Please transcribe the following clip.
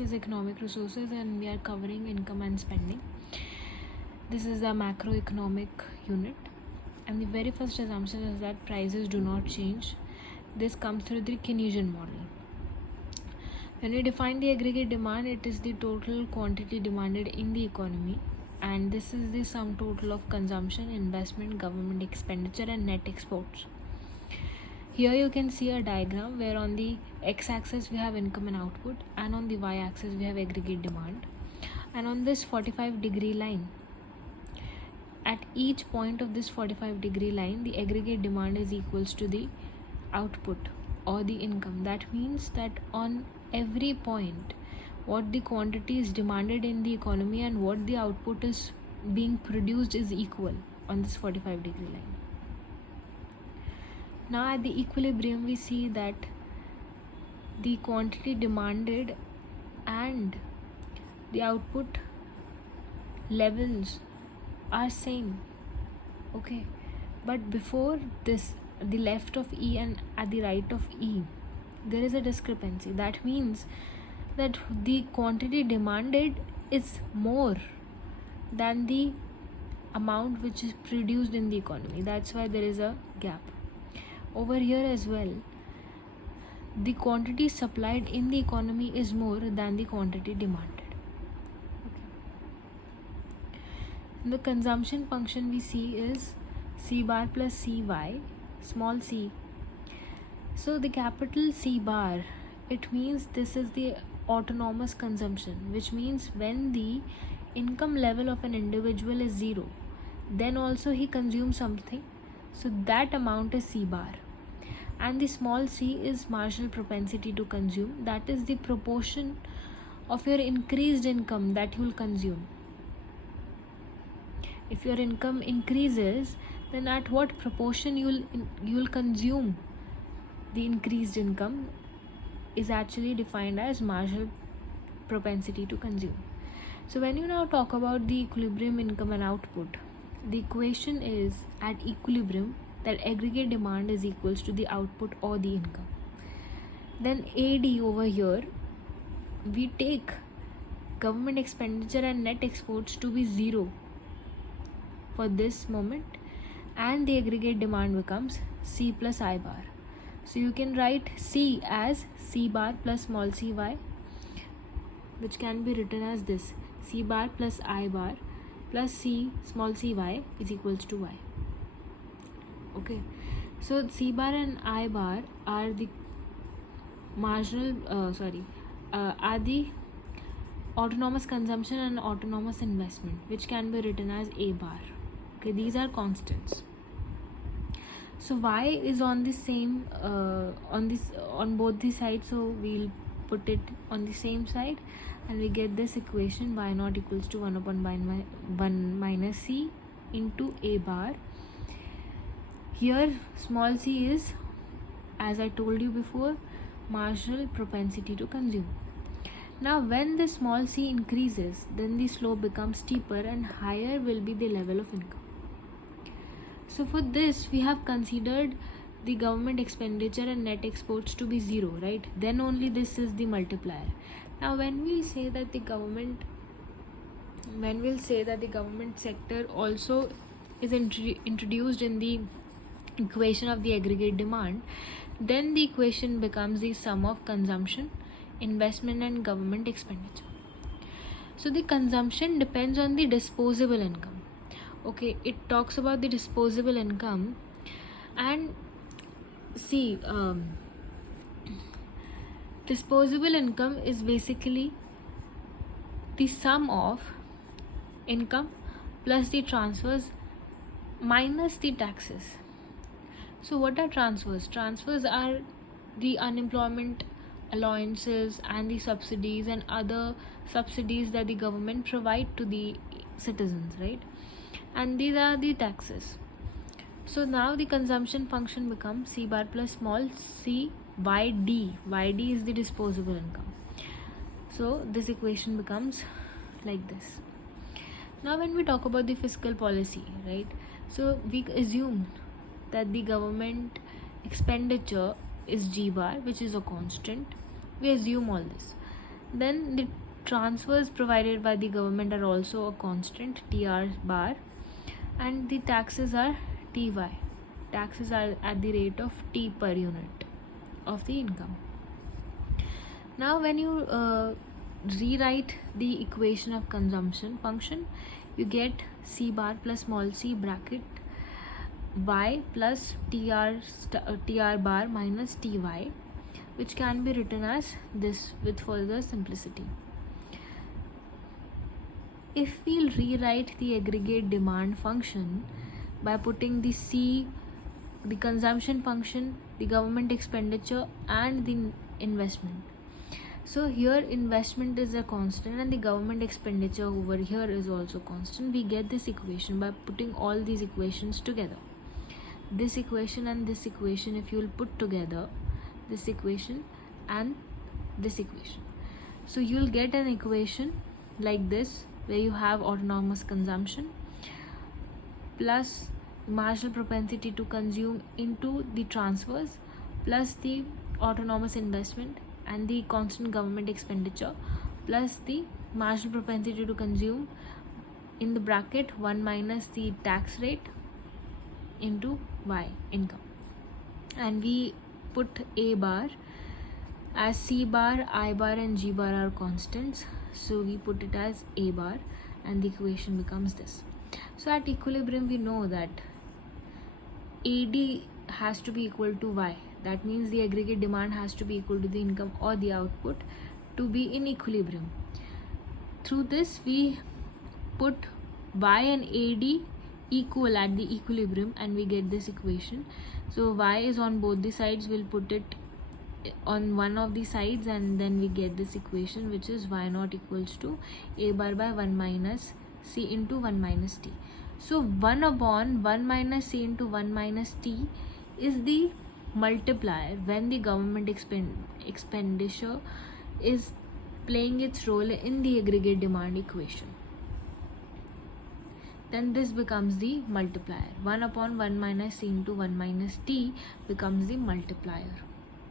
Is Economic.Resources, and we are covering income and spending. This is the macroeconomic unit, and the very first assumption is that prices do not change. This comes through the Keynesian model. When we define the aggregate demand, it is the total quantity demanded in the economy, and this is the sum total of consumption, investment, government expenditure, and net exports. Here you can see a diagram where on the x-axis we have income and output, and on the y-axis we have aggregate demand. And on this 45-degree line, at each point of this 45-degree line, the aggregate demand is equals to the output or the income. That means that on every point, what the quantity is demanded in the economy and what the output is being produced is equal on this 45-degree line. Now at the equilibrium, we see that the quantity demanded and the output levels are same. Okay, but before this, the left of E and at the right of E, there is a discrepancy. That means that the quantity demanded is more than the amount which is produced in the economy. That's why there is a gap. Over here as well, the quantity supplied in the economy is more than the quantity demanded. Okay. The consumption function we see is C bar plus Cy, small c. So the capital C bar, it means this is the autonomous consumption, which means when the income level of an individual is 0, then also he consumes something. So that amount is C bar. And the small c is marginal propensity to consume. That is the proportion of your increased income that you will consume. If your income increases, then at what proportion you'll consume the increased income is actually defined as marginal propensity to consume. So when you now talk about the equilibrium income and output, the equation is at equilibrium that aggregate demand is equals to the output or the income. Then AD over here, we take government expenditure and net exports to be 0 for this moment, and the aggregate demand becomes C plus I bar. So you can write C as C bar plus small cy, which can be written as this: C bar plus I bar plus C small cy is equals to y. Okay, so C bar and I bar are the are the autonomous consumption and autonomous investment, which can be written as A bar. Okay, these are constants. So y is on the same on both the sides, so we'll put it on the same side, and we get this equation: y naught equals to 1 upon 1 minus c into A bar. Here small c is, as I told you before, marginal propensity to consume. Now when the small c increases, then the slope becomes steeper and higher will be the level of income. So for this, we have considered the government expenditure and net exports to be 0, right? Then only this is the multiplier. Now when we'll say that the government sector also is introduced in the equation of the aggregate demand, then the equation becomes the sum of consumption, investment, and government expenditure. So the consumption depends on the disposable income. Okay, it talks about the disposable income, and see, disposable income is basically the sum of income plus the transfers minus the taxes. So what are transfers? Transfers are the unemployment allowances and the subsidies and other subsidies that the government provide to the citizens, right? And these are the taxes. So now the consumption function becomes C bar plus small c yd. Yd is the disposable income. So this equation becomes like this. Now when we talk about the fiscal policy, right? So we assume that the government expenditure is G bar, which is a constant. We assume all this. Then the transfers provided by the government are also a constant, TR bar, and the taxes are TY. Taxes are at the rate of T per unit of the income. Now when you rewrite the equation of consumption function, you get C bar plus small c bracket y plus TR bar minus TY, which can be written as this with further simplicity. If we'll rewrite the aggregate demand function by putting the C, the consumption function, the government expenditure, and the investment. So here investment is a constant and the government expenditure over here is also constant. We get this equation by putting all these equations together. This equation and this equation, if you will put together this equation and this equation, so you'll get an equation like this, where you have autonomous consumption plus marginal propensity to consume into the transfers plus the autonomous investment and the constant government expenditure plus the marginal propensity to consume in the bracket 1 minus the tax rate into Y, income. And we put A bar as C bar, I bar and G bar are constants, so we put it as A bar and the equation becomes this. So at equilibrium we know that AD has to be equal to Y. That means the aggregate demand has to be equal to the income or the output to be in equilibrium. Through this we put Y and AD equal at the equilibrium and we get this equation. So Y is on both the sides, we'll put it on one of the sides and then we get this equation, which is Y naught equals to A bar by 1 minus C into 1 minus T. So 1 upon 1 minus C into 1 minus T is the multiplier when the government expenditure is playing its role in the aggregate demand equation. Then this becomes the multiplier. 1 upon 1 minus C into 1 minus T becomes the multiplier.